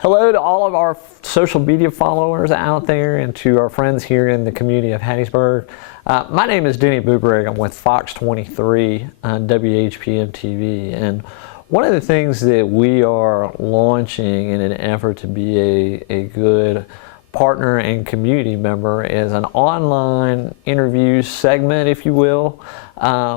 Hello to all of our social media followers out there and to our friends here in the community of Hattiesburg. My name is Denny Booberg. I'm with Fox 23 on WHPM TV. And one of the things that we are launching in an effort to be a good partner and community member is an online interview segment, if you will,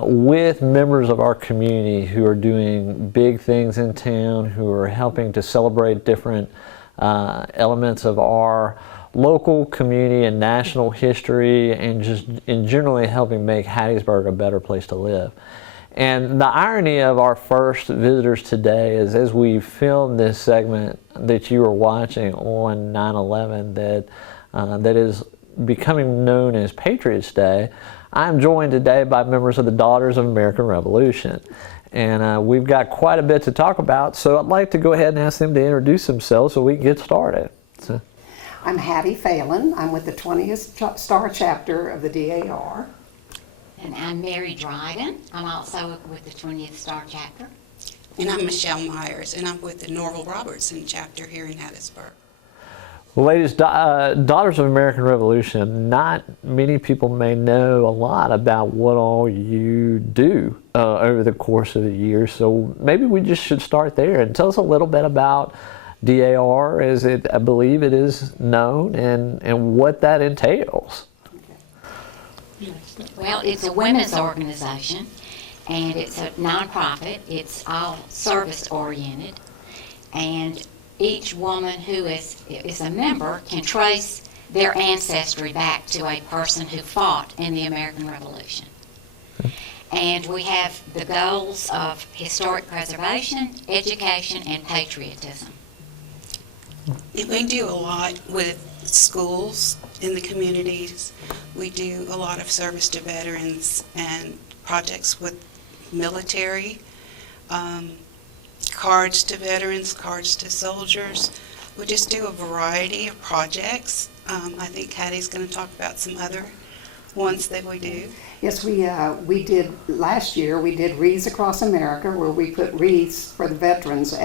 with members of our community who are doing big things in town, who are helping to celebrate different elements of our local, community, and national history, and just in generally helping make Hattiesburg a better place to live. And the irony of our first visitors today is, as we filmed this segment that you are watching on 9/11 that is becoming known as Patriots Day, I'm joined today by members of the Daughters of American Revolution. And we've got quite a bit to talk about, so I'd like to go ahead and ask them to introduce themselves so we can get started. I'm Hattie Phelan. I'm with the 20th Star Chapter of the DAR. And I'm Mary Dryden. I'm also with the 20th Star Chapter. And I'm Michelle Myers, and I'm with the Norval Robertson chapter here in Hattiesburg. Well, ladies, Daughters of American Revolution, not many people may know a lot about what all you do over the course of the year, so maybe we just should start there and tell us a little bit about DAR, as I believe it is known, and what that entails. Well, it's a women's organization, and it's a nonprofit. It's all service-oriented, and each woman who is a member can trace their ancestry back to a person who fought in the American Revolution. And we have the goals of historic preservation, education, and patriotism. We do a lot with schools in the communities. We do a lot of service to veterans and projects with military, cards to veterans, cards to soldiers. We just do a variety of projects. I think Hattie's going to talk about some other ones that we do. Yes, we did, last year we did REI Across America, where we put wreaths for the veterans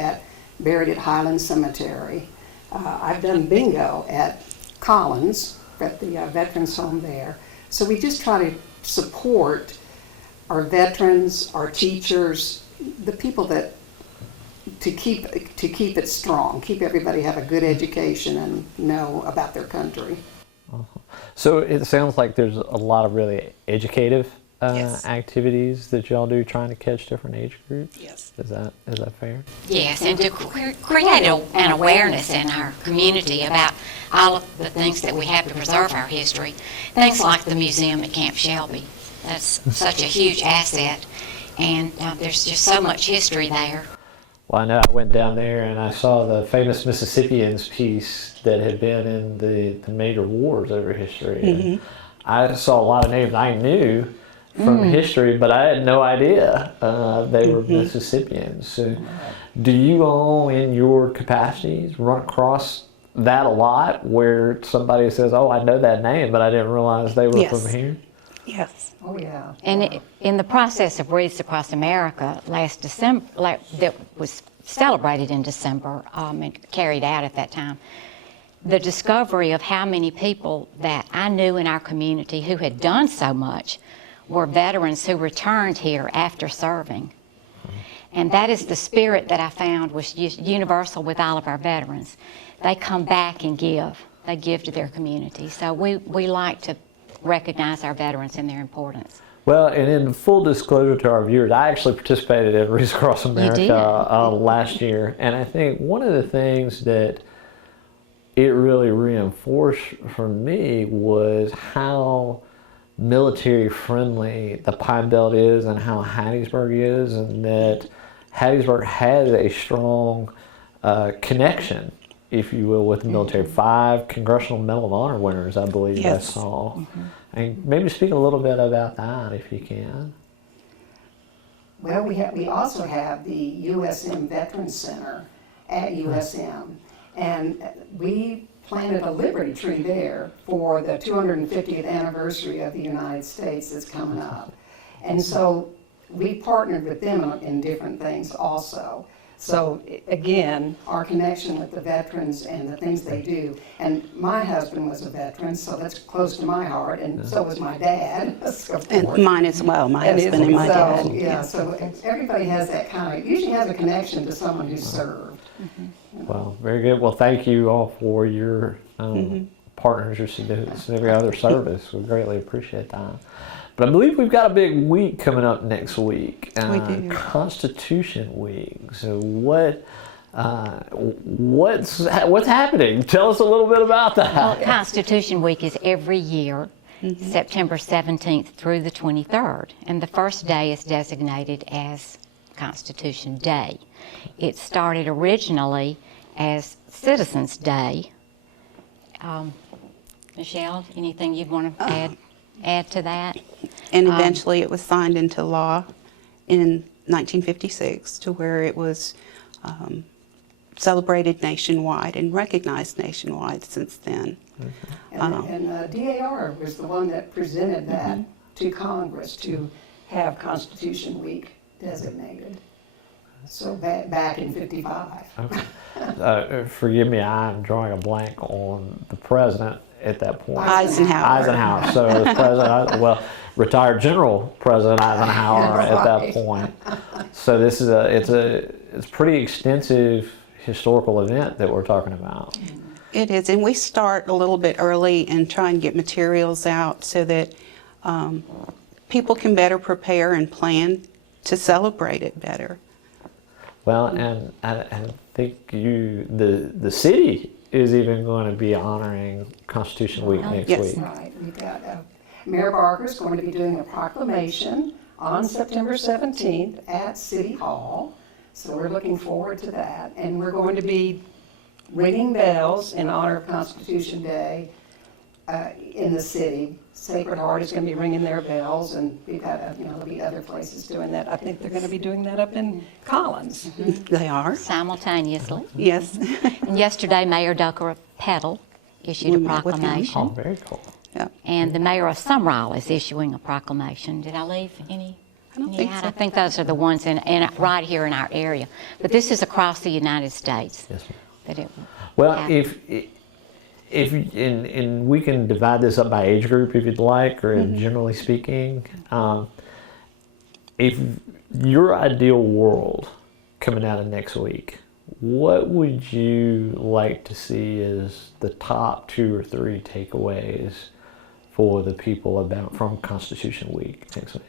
buried at Highland Cemetery. I've done bingo at Collins, at the Veterans Home there. So we just try to support our veterans, our teachers, the people that to keep it strong, keep everybody have a good education and know about their country. So it sounds like there's a lot of really educative Yes. activities that y'all do, trying to catch different age groups. Yes. Is that fair? Yes, and to create an awareness in our community about all of the things that we have to preserve our history. Things like the museum at Camp Shelby. That's such a huge asset, and there's just so much history there. Well, I know I went down there and I saw the famous Mississippians piece that had been in the major wars over history. And I saw a lot of names I knew from history, but I had no idea they were Mississippians. So do you all, in your capacities, run across that a lot, where somebody says, oh, I know that name, but I didn't realize they were Yes. from here? Yes. Oh, yeah. And in the process of REI Across America last December, that was celebrated in December and carried out at that time, the discovery of how many people that I knew in our community who had done so much were veterans who returned here after serving. And that is the spirit that I found was universal with all of our veterans. They come back and give. They give to their community. So we like to recognize our veterans and their importance. Well, and in full disclosure to our viewers, I actually participated in REI Across America last year, and I think one of the things that it really reinforced for me was how military friendly the Pine Belt is and how Hattiesburg is, and that Hattiesburg has a strong connection, if you will, with the military. 5 Congressional Medal of Honor winners, I believe. Yes. I saw. And maybe speak a little bit about that, if you can. Well, we also have the USM Veterans Center at USM, and we planted a Liberty tree there for the 250th anniversary of the United States that's coming up. And so we partnered with them in different things also. So again, our connection with the veterans and the things they do. And my husband was a veteran, so that's close to my heart, and so was my dad. And mine as well, my husband and my dad. Yeah, so everybody has that kind of, usually has a connection to someone who served. Well, very good. Well, thank you all for your partners, your significant other service. We greatly appreciate that. But I believe we've got a big week coming up next week. We do. Constitution Week. So what's happening? Tell us a little bit about that. Well, Constitution Week is every year, September 17th through the 23rd, and the first day is designated as Constitution Day. It started originally as Citizens Day. Michelle, anything you'd want to add to that? And eventually it was signed into law in 1956 to where it was celebrated nationwide and recognized nationwide since then. And DAR was the one that presented that to Congress to have Constitution Week designated. So back in '55. Okay. Forgive me, I'm drawing a blank on the president at that point. Eisenhower. So the president, well, retired General President Eisenhower at that point. So this is it's a pretty extensive historical event that we're talking about. It is, and we start a little bit early and try and get materials out so that people can better prepare and plan to celebrate it better. Well, and I think the city is even going to be honoring Constitution Week next Yes. week. Right, we've got, Mayor Barker's going to be doing a proclamation on September 17th at City Hall. So we're looking forward to that. And we're going to be ringing bells in honor of Constitution Day in the city. Sacred Heart is going to be ringing their bells, and we've got, there'll be other places doing that. I think they're going to be doing that up in Collins. They are? Simultaneously. Yes. And yesterday, Mayor Ducker of Petal issued We a met with him. Oh, proclamation. very cool. Yeah. And the mayor of Sumrall is issuing a proclamation. Did I leave any? I don't think out? so. I think those are the ones in right here in our area. But this is across the United States. Yes, ma'am. That it Well, happened. if and we can divide this up by age group if you'd like, or generally speaking, if your ideal world coming out of next week, what would you like to see as the top 2 or 3 takeaways for the people from Constitution Week next week?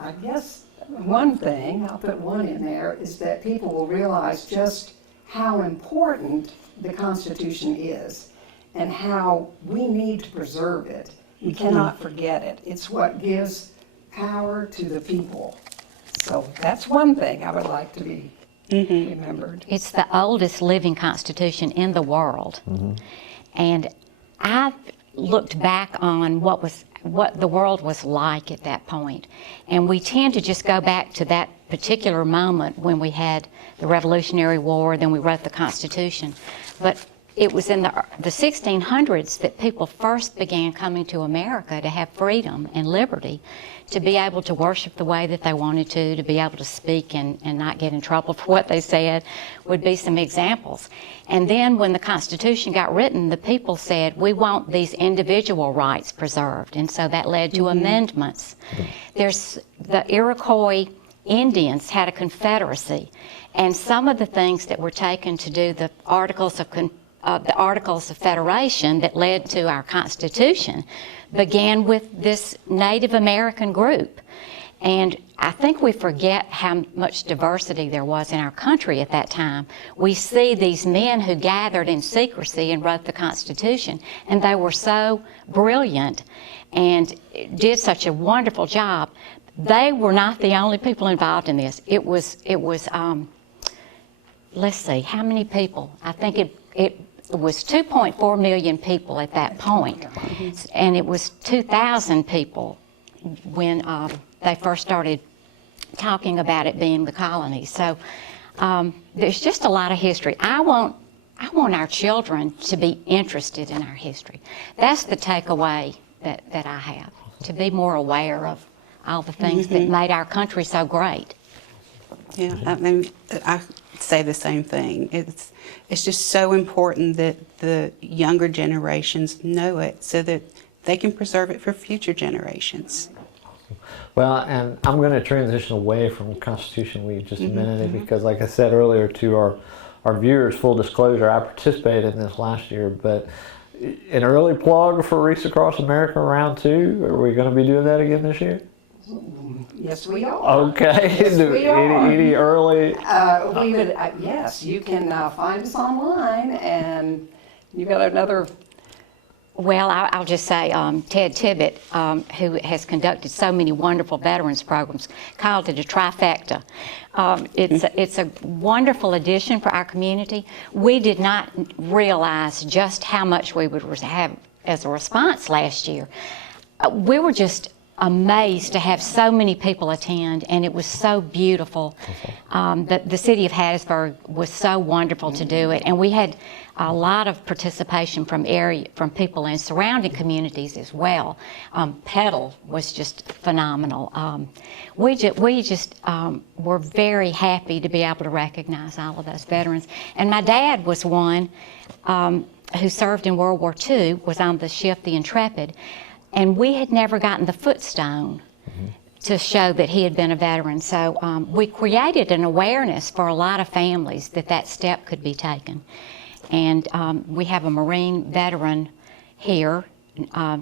I guess one thing, I'll put one in there, is that people will realize just how important the Constitution is and how we need to preserve it. We cannot forget it. It's what gives power to the people. So that's one thing I would like to be remembered. It's the oldest living constitution in the world. And I've looked back on what the world was like at that point. And we tend to just go back to that particular moment when we had the Revolutionary War, then we wrote the Constitution. But it was in the 1600s that people first began coming to America to have freedom and liberty, to be able to worship the way that they wanted to be able to speak and not get in trouble for what they said, would be some examples. And then when the Constitution got written, the people said, we want these individual rights preserved. And so that led to amendments. There's the Iroquois Indians had a confederacy, and some of the things that were taken to do the Articles of Federation that led to our Constitution began with this Native American group. And I think we forget how much diversity there was in our country at that time. We see these men who gathered in secrecy and wrote the Constitution, and they were so brilliant and did such a wonderful job. They were not the only people involved in this. It was let's see, how many people? I think it was 2.4 million people at that point, and it was 2,000 people when they first started talking about it being the colony. So there's just a lot of history. I want our children to be interested in our history. That's the takeaway that I have, to be more aware of all the things that made our country so great. Yeah, I mean, I say the same thing. It's just so important that the younger generations know it so that they can preserve it for future generations. Well, and I'm going to transition away from Constitution Week just a minute because, like I said earlier to our viewers, full disclosure, I participated in this last year, but an early plug for REI Across America round 2. Are we going to be doing that again this year? Yes, we are. Okay. Yes, we are. Any early? We would, yes, you can find us online, and you got another. Well, I'll just say Ted Tibbett, who has conducted so many wonderful veterans programs, called it a trifecta. It's a wonderful addition for our community. We did not realize just how much we would have as a response last year. We were just amazed to have so many people attend, and it was so beautiful. The city of Hattiesburg was so wonderful to do it, and we had a lot of participation from people in surrounding communities as well. Petal was just phenomenal. We just were very happy to be able to recognize all of those veterans. And my dad was one who served in World War II, was on the ship the Intrepid, and we had never gotten the footstone to show that he had been a veteran. So we created an awareness for a lot of families that step could be taken. And we have a Marine veteran here, well,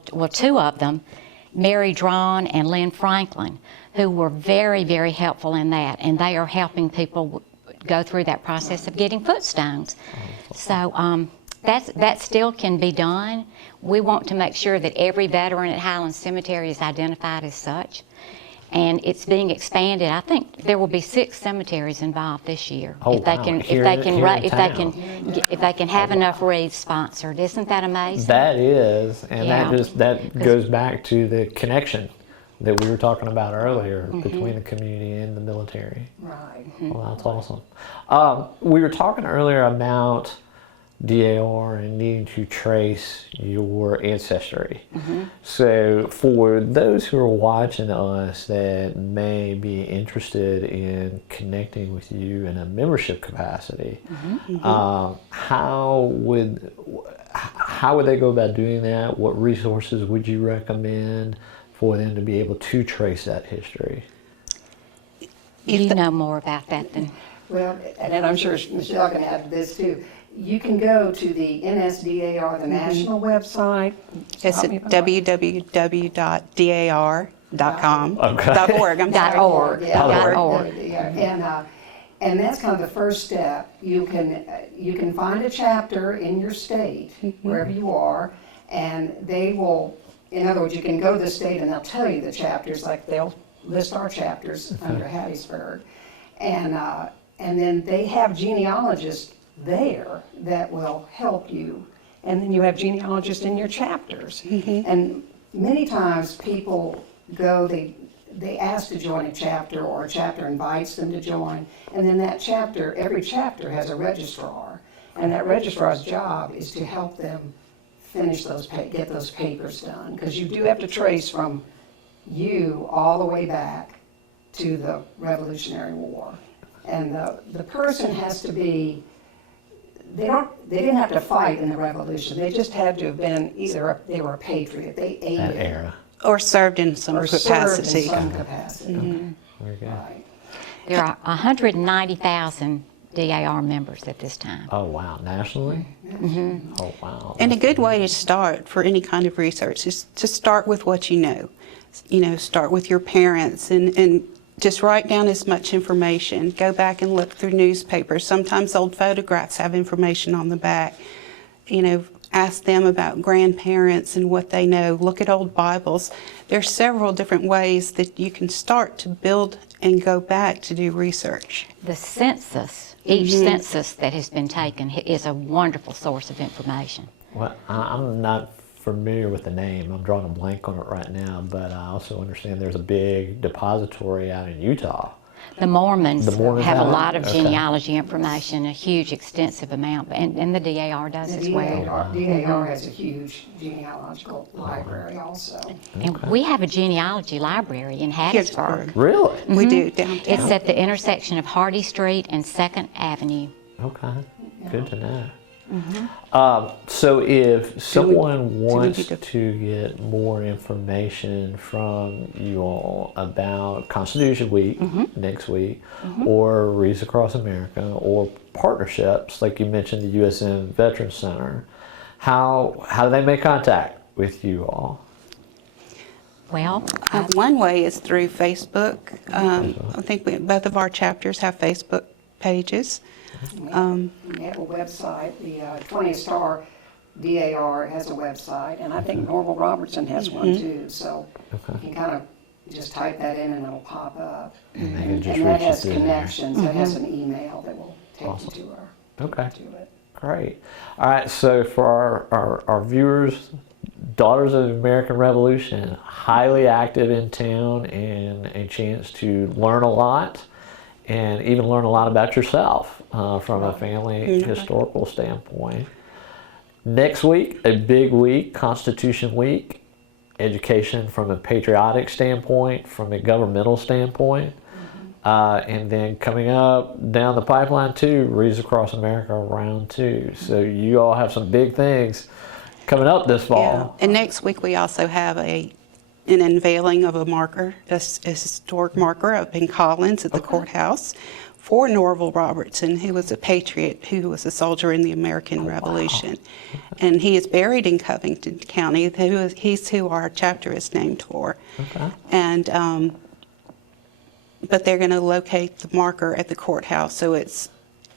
2 of them, Mary Drawn and Lynn Franklin, who were very, very helpful in that. And they are helping people go through that process of getting footstones. So that still can be done. We want to make sure that every veteran at Highland Cemetery is identified as such. And it's being expanded. I think there will be 6 cemeteries involved this year. Oh, if they wow. can, Here if they can have enough wreaths sponsored. Isn't that amazing? That is, and Yeah. that goes back to the connection that we were talking about earlier between the community and the military. Right. Well, that's awesome. We were talking earlier about DAR and needing to trace your ancestry. So for those who are watching us that may be interested in connecting with you in a membership capacity, how would they go about doing that? What resources would you recommend for them to be able to trace that history? You know more about that than... Well, and I'm sure Michelle can add to this too. You can go to the NSDAR, the national website. It's at www.dar.com. Okay. .org, I'm sorry. .org. Yeah, .org. And that's kind of the first step. You can find a chapter in your state, wherever you are, and they will, in other words, you can go to the state and they'll tell you the chapters, like they'll list our chapters under Hattiesburg. And then they have genealogists there that will help you. And then you have genealogists in your chapters. And many times people go, they ask to join a chapter, or a chapter invites them to join, and then that chapter, every chapter has a registrar, and that registrar's job is to help them finish get those papers done, because you do have to trace from you all the way back to the Revolutionary War. And the person has to be, they didn't have to fight in the Revolution. They just had to have been either they were a patriot, they aided, That era. Or served in some or capacity. served in some capacity. Very good. Right. There are 190,000 DAR members at this time. Oh, wow. Nationally? Oh, wow. And a good way to start for any kind of research is to start with what you know. You know, start with your parents and just write down as much information. Go back and look through newspapers. Sometimes old photographs have information on the back. You know, ask them about grandparents and what they know. Look at old Bibles. There's several different ways that you can start to build and go back to do research. The census, each census that has been taken is a wonderful source of information. Well, I'm not familiar with the name. I'm drawing a blank on it right now, but I also understand there's a big depository out in Utah The Mormons, The Mormons have a have it? lot of Okay. genealogy information, a huge, extensive amount, and the DAR does The as well. DAR has a huge genealogical library also. And we have a genealogy library in Hattiesburg. Really? We do downtown. It's at the intersection of Hardy Street and 2nd Avenue. Okay, good to know. So if someone wants to get more information from you all about Constitution Week next week, or REIs Across America, or partnerships like you mentioned, the USM Veterans Center, how do they make contact with you all? Well, One way is through Facebook. I think both of our chapters have Facebook pages. We have a website, the 20th Star DAR has a website, and I think Norval Robertson has one too, so you can kind of just type that in and it'll pop up. And they can just And that reach you has through there. connections, that has an email that will take you to our, Okay. to it. Great. All right, so for our viewers, Daughters of the American Revolution, highly active in town and a chance to learn a lot and even learn a lot about yourself from a family historical standpoint. Next week, a big week, Constitution Week, education from a patriotic standpoint, from a governmental standpoint. And then coming up down the pipeline too, REIs Across America round 2. So you all have some big things coming up this fall. Yeah. And next week we also have an unveiling of a marker, a historic marker up in Collins at the courthouse for Norval Robertson, who was a patriot, who was a soldier in the American Revolution. And he is buried in Covington County. He's who our chapter is named for. Okay. And but they're going to locate the marker at the courthouse, so it's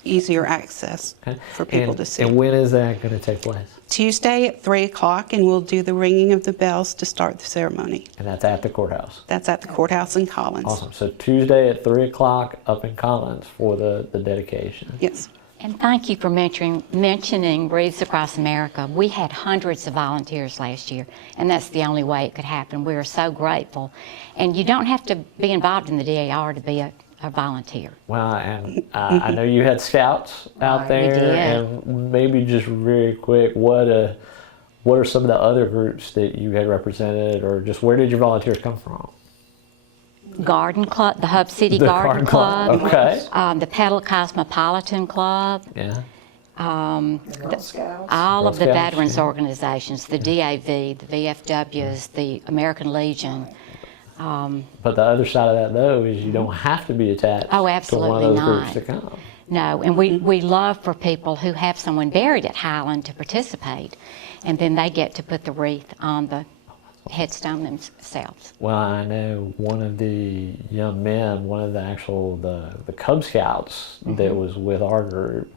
easier access Okay. for people And- to see. And when is that going to take place? Tuesday at 3 o'clock, and we'll do the ringing of the bells to start the ceremony. And that's at the courthouse. That's at the courthouse in Collins. Awesome. So Tuesday at 3 o'clock up in Collins for the dedication. Yes. and thank you for mentioning REIs Across America. We had hundreds of volunteers last year, and that's the only way it could happen. We are so grateful. And you don't have to be involved in the DAR to be a volunteer. Well, and I know you had scouts out Right, there, we did. and maybe just very quick, what are some of the other groups that you had represented, or just where did your volunteers come from? Garden Club, the Hub City The Garden Club, Okay. the Pedal Cosmopolitan Club, Yeah. The Girl Scouts. all of the Girl Scouts, veterans yeah. organizations, the DAV, the VFWs, the American Legion. But the other side of that, though, is you don't have to be attached Oh, to one absolutely of those not. groups to come. No, and we love for people who have someone buried at Highland to participate, and then they get to put the wreath on the headstone themselves. Well, I know one of the young men, one of the actual the Cub Scouts that was with our group,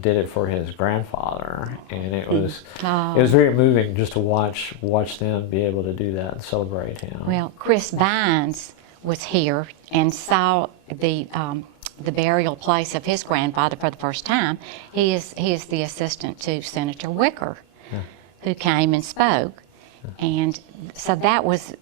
did it for his grandfather, and it was very moving just to watch them be able to do that and celebrate him. Well, Chris Vines was here and saw the burial place of his grandfather for the first time. He is the assistant to Senator Wicker, who came and spoke, and so that was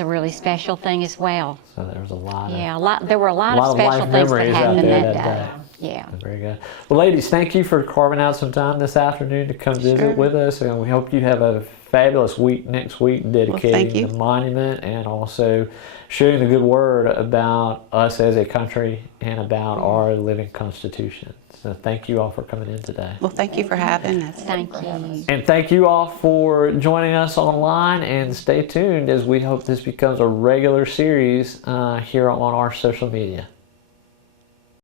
a really special thing as well. So there was a lot of Yeah, there were a lot of life special things that memories out happened there that that day. Yeah. Very good. Well, ladies, thank you for carving out some time this afternoon to come visit with us, and we hope you have a fabulous week next week dedicating the monument and also sharing the good word about us as a country and about our living Constitution. So thank you all for coming in today. Well, thank you for having us. Thank you. And thank you all for joining us online, and stay tuned as we hope this becomes a regular series here on our social media.